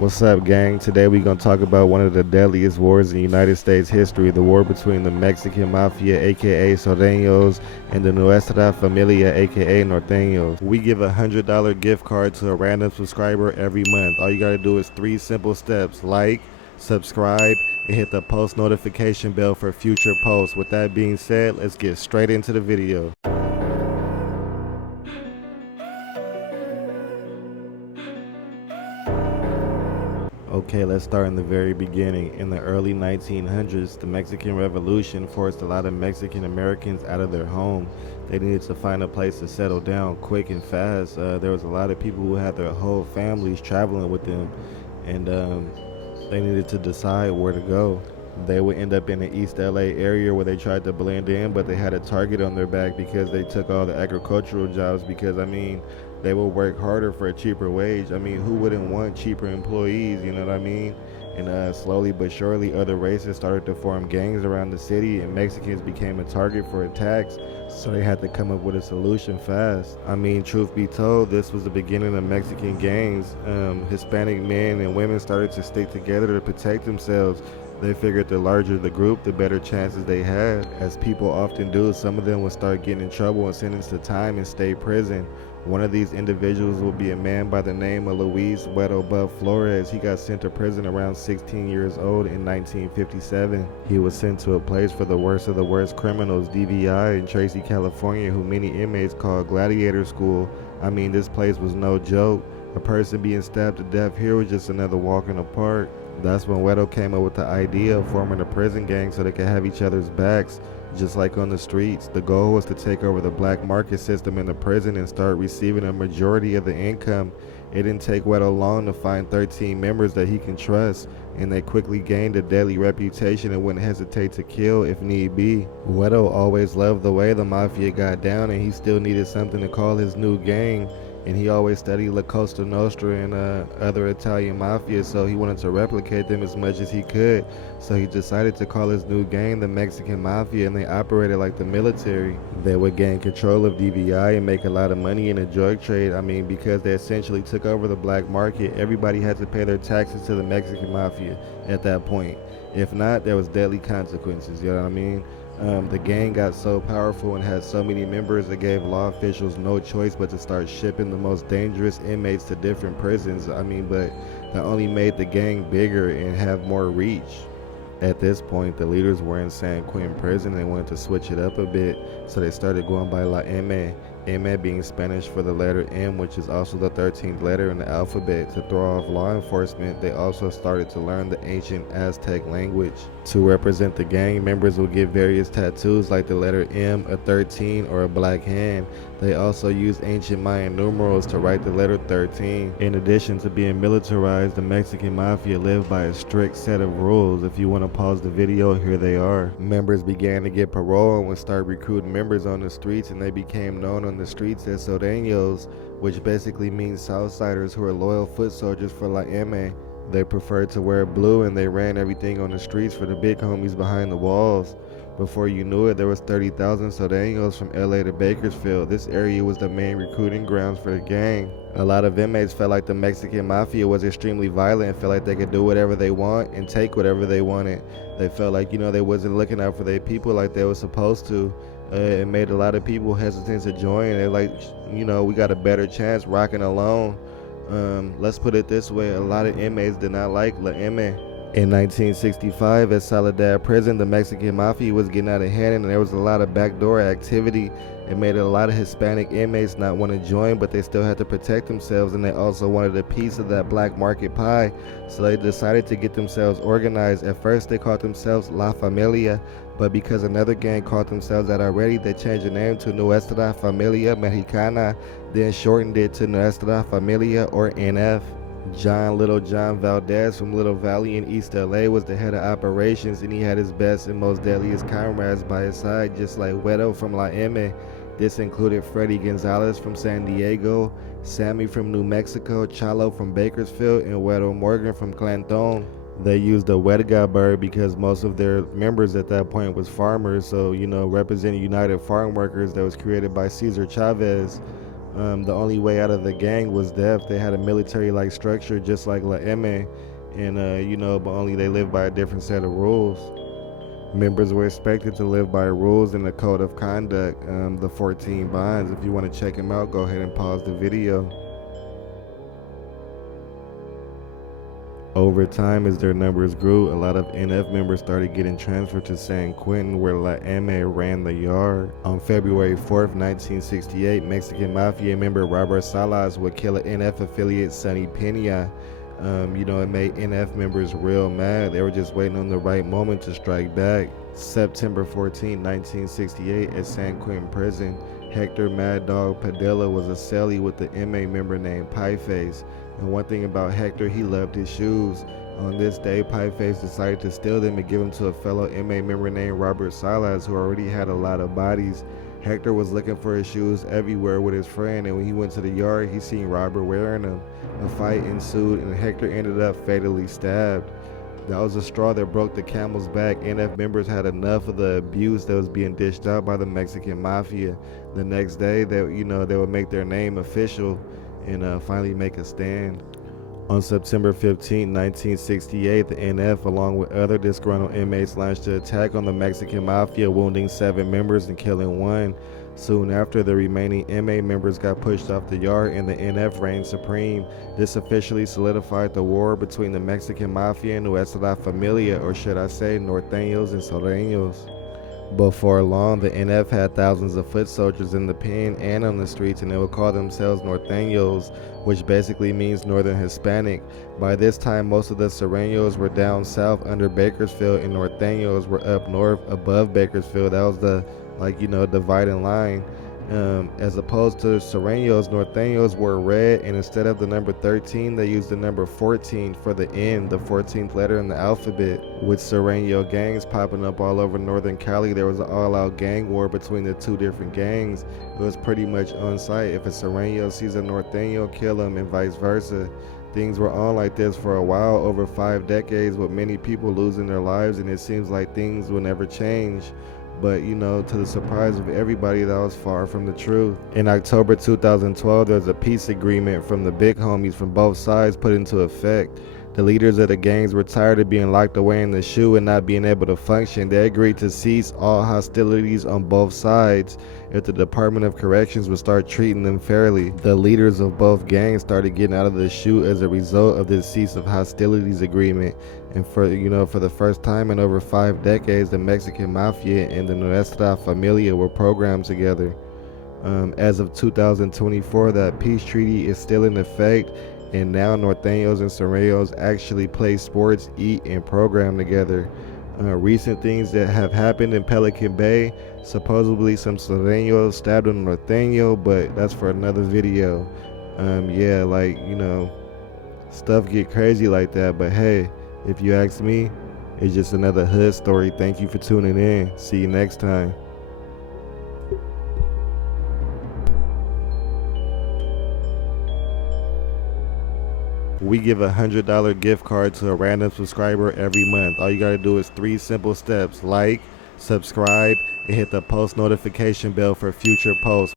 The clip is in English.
What's up, gang? Today we're going to talk about one of the deadliest wars in United States history, the war between the Mexican Mafia, aka Soreños, and the Nuestra Familia, aka Norteños. We give a $100 gift card to a random subscriber every month. All you got to do is 3 simple steps: like, subscribe, and hit the post notification bell for future posts. With that being said, let's get straight into the video. Okay, let's start in the very beginning. In the early 1900s, the Mexican Revolution forced a lot of Mexican Americans out of their home. They needed to find a place to settle down quick and fast. There was a lot of people who had their whole families traveling with them, and they needed to decide where to go. They would end up in the East LA area where they tried to blend in, but they had a target on their back because they took all the agricultural jobs. Because, they would work harder for a cheaper wage. Who wouldn't want cheaper employees? You know what I mean? And slowly but surely, other races started to form gangs around the city, and Mexicans became a target for attacks. So they had to come up with a solution fast. Truth be told, this was the beginning of Mexican gangs. Hispanic men and women started to stick together to protect themselves. They figured the larger the group, the better chances they had. As people often do, some of them would start getting in trouble and sentenced to time and stay prison. One of these individuals will be a man by the name of Luis Guero Bub Flores. He got sent to prison around 16 years old in 1957. He was sent to a place for the worst of the worst criminals, DVI, in Tracy, California, who many inmates call Gladiator School. This place was no joke. A person being stabbed to death here was just another walk in the park. That's when Guero came up with the idea of forming a prison gang so they could have each other's backs. Just like on the streets, the goal was to take over the black market system in the prison and start receiving a majority of the income. It didn't take Guero long to find 13 members that he can trust, and they quickly gained a deadly reputation and wouldn't hesitate to kill if need be. Guero always loved the way the mafia got down, and he still needed something to call his new gang. And he always studied La Costa Nostra and other Italian mafia, so he wanted to replicate them as much as he could. So he decided to call his new gang the Mexican Mafia, and they operated like the military. They would gain control of DVI and make a lot of money in the drug trade. Because they essentially took over the black market, everybody had to pay their taxes to the Mexican Mafia at that point. If not, there was deadly consequences, you know what I mean? The gang got so powerful and had so many members that gave law officials no choice but to start shipping the most dangerous inmates to different prisons. But that only made the gang bigger and have more reach. At this point, the leaders were in San Quentin prison and they wanted to switch it up a bit, so they started going by La M, M being Spanish for the letter M, which is also the 13th letter in the alphabet. To throw off law enforcement, they also started to learn the ancient Aztec language. To represent the gang, members would get various tattoos like the letter M, a 13, or a black hand. They also used ancient Mayan numerals to write the letter 13. In addition to being militarized, the Mexican Mafia lived by a strict set of rules. If you want to pause the video, here they are. Members began to get parole and would start recruiting members on the streets, and they became known on the streets as Soreños, which basically means Southsiders who are loyal foot soldiers for La M. They preferred to wear blue, and they ran everything on the streets for the big homies behind the walls. Before you knew it, there was 30,000 Soreños from LA to Bakersfield. This area was the main recruiting grounds for the gang. A lot of inmates felt like the Mexican Mafia was extremely violent and felt like they could do whatever they want and take whatever they wanted. They felt like, they wasn't looking out for their people like they were supposed to. It made a lot of people hesitant to join. They're like, we got a better chance rocking alone. Let's put it this way, a lot of inmates did not like La M. In 1965, at Soledad Prison, the Mexican Mafia was getting out of hand and there was a lot of backdoor activity. It made a lot of Hispanic inmates not want to join, but they still had to protect themselves, and they also wanted a piece of that black market pie. So they decided to get themselves organized. At first, they called themselves La Familia, but because another gang called themselves that already, they changed the name to Nuestra Familia Mexicana, then shortened it to Nuestra Familia, or NF. Little John Valdez from Little Valley in East LA was the head of operations, and he had his best and most deadliest comrades by his side, just like Guero from La M. This included Freddy Gonzalez from San Diego, Sammy from New Mexico, Chalo from Bakersfield, and Guero Morgan from Clanton. They used the Huerga bird because most of their members at that point was farmers, so representing United Farm Workers, that was created by Cesar Chavez. The only way out of the gang was death. They had a military-like structure just like La M, and but only they lived by a different set of rules. Members were expected to live by rules in the code of conduct, the 14 bonds. If you want to check them out, go ahead and pause the video. Over time, as their numbers grew, a lot of NF members started getting transferred to San Quentin, where La M ran the yard. On February 4th, 1968, Mexican Mafia member Robert Salas would kill an NF affiliate, Sonny Pena. It made NF members real mad. They were just waiting on the right moment to strike back. September 14, 1968, at San Quentin Prison, Hector Mad Dog Padilla was a cellie with the MA member named Pieface. And one thing about Hector, he loved his shoes. On this day, Pieface decided to steal them and give them to a fellow MA member named Robert Salas, who already had a lot of bodies. Hector was looking for his shoes everywhere with his friend, and when he went to the yard, he seen Robert wearing them. A fight ensued, and Hector ended up fatally stabbed. That was the straw that broke the camel's back. NF members had enough of the abuse that was being dished out by the Mexican Mafia. The next day, they would make their name official and finally make a stand. On September 15, 1968, the NF, along with other disgruntled inmates, launched an attack on the Mexican Mafia, wounding 7 members and killing 1. Soon after, the remaining MA members got pushed off the yard and the NF reigned supreme. This officially solidified the war between the Mexican Mafia and Nuestra Familia, or should I say, Norteños and Sureños. Before long, the NF had thousands of foot soldiers in the pen and on the streets, and they would call themselves Norteños, which basically means Northern Hispanic. By this time, most of the Sureños were down south under Bakersfield, and Norteños were up north above Bakersfield. That was the dividing line. As opposed to Sureños, Norteños were red, and instead of the number 13, they used the number 14 for the N, the 14th letter in the alphabet. With Sureño gangs popping up all over Northern Cali, there was an all-out gang war between the two different gangs. It was pretty much on sight. If a Sureño sees a Norteño, kill him, and vice versa. Things were on like this for a while, over 5 decades, with many people losing their lives, and it seems like things will never change. But to the surprise of everybody, that was far from the truth. In October 2012, there was a peace agreement from the big homies from both sides put into effect. The leaders of the gangs were tired of being locked away in the SHU and not being able to function. They agreed to cease all hostilities on both sides if the Department of Corrections would start treating them fairly. The leaders of both gangs started getting out of the SHU as a result of this cease of hostilities agreement. And for the first time in over 5 decades, the Mexican Mafia and the Nuestra Familia were programmed together. As of 2024, that peace treaty is still in effect, and now Norteños and Sureños actually play sports, eat, and program together. Recent things that have happened in Pelican Bay, supposedly some Sureños stabbed a Norteño, but that's for another video. Stuff get crazy like that, but hey, if you ask me, it's just another hood story. Thank you for tuning in. See you next time. We give a $100 gift card to a random subscriber every month. All you gotta do is 3 simple steps: like, subscribe, and hit the post notification bell for future posts.